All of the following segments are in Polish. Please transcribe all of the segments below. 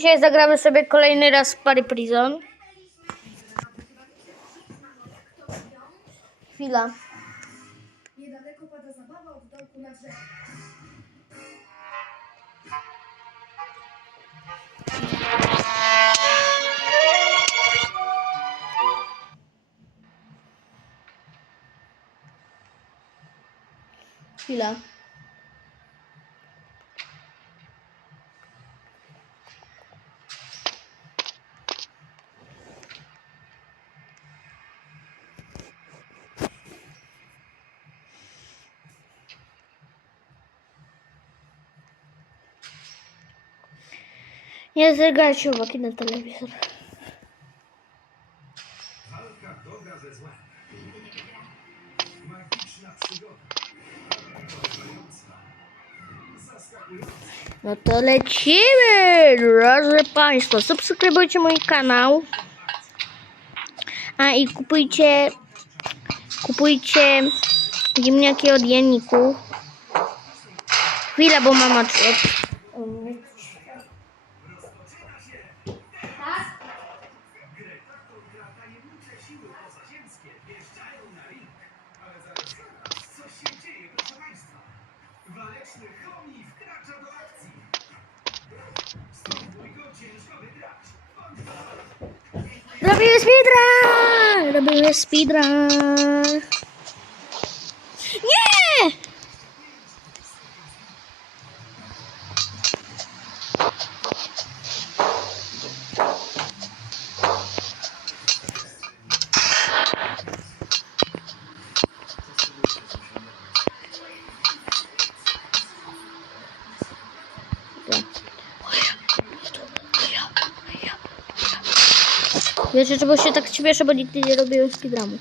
Dzisiaj zagramy sobie kolejny raz Pary Prison. Chwila. Niedaleko pada zabawa od dołku na. Chwila. Nie zwracajcie uwagi na telewizor. No to lecimy, drodzy Państwo. Subskrybujcie mój kanał. A i kupujcie, kupujcie ziemniaki od Janików. Chwila, bo mama... Grę Robimy speedrun! Robimy speedrun! Wiecie, czego się tak śmieszę, bo nigdy nie robiłem speedrunu.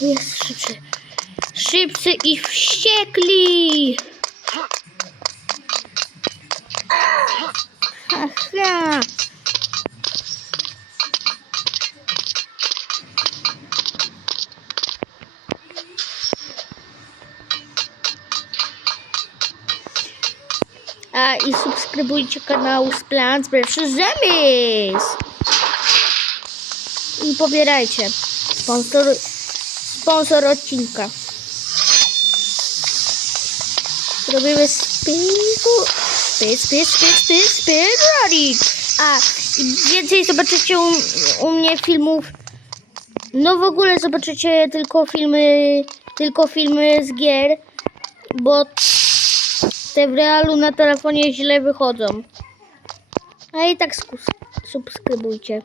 Jest szybszy. Szybcy i wściekli! Aha! A i subskrybujcie kanał z Plants vs. Zombies. I pobierajcie. Sponsor, sponsor odcinka. Robimy spiku. Spin, spin, spin, spin, spin. A więcej zobaczycie u, u mnie filmów. No w ogóle zobaczycie tylko filmy, tylko filmy z gier, bo te w realu na telefonie źle wychodzą. A i tak subskrybujcie.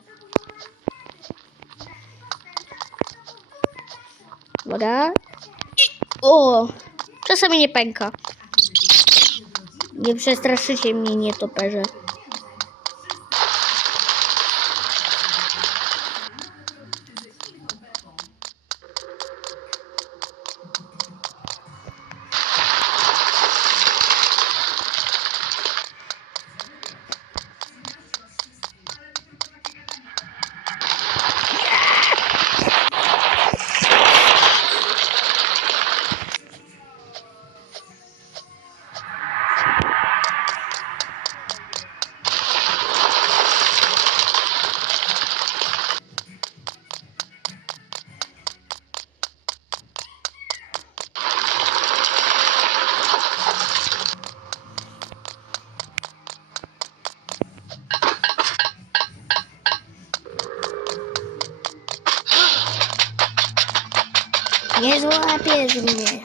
Dobra. O! Czasami nie pęka. Nie przestraszycie mnie, nietoperze. Nie złapiesz mnie.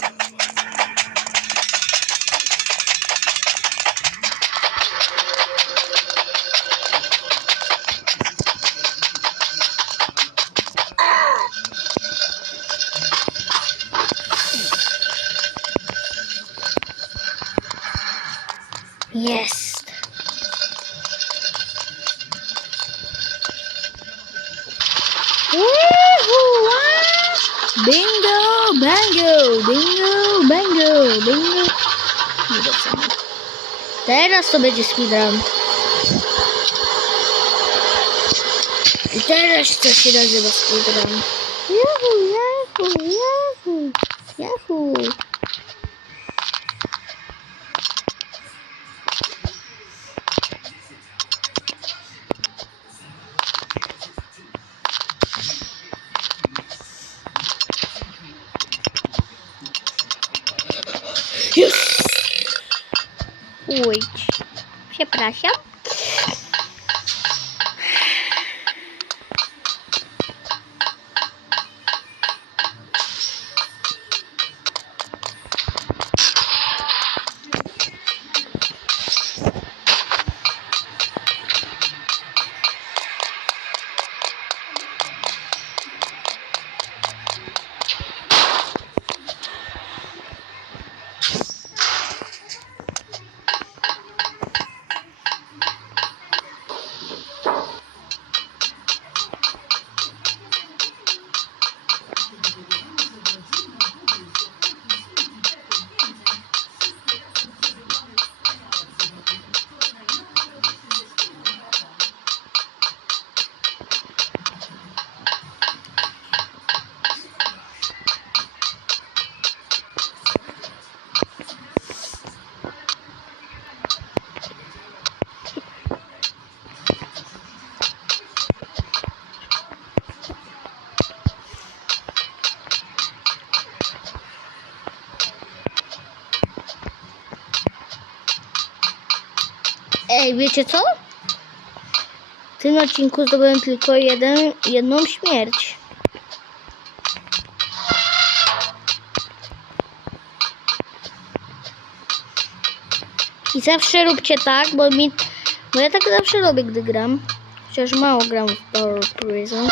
Jest. Woohoo! ah! Bingo, bango, bingo, bango, bingo. Doceniam. Teraz to będzie speedrun. I teraz to się nazywa speedrun. Yahoo, Yahoo, Yahoo, Yahoo. Pójdź. Przepraszam. Wiecie co? W tym odcinku zdobyłem tylko jeden, jedną śmierć. I zawsze róbcie tak, bo mi... Bo ja tak zawsze robię, gdy gram. Chociaż mało gram w Power Prison.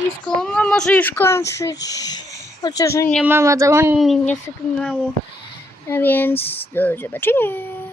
Blisko. No może już kończyć. Chociaż nie ma zadowolenia, nie sygnału. A więc do zobaczenia.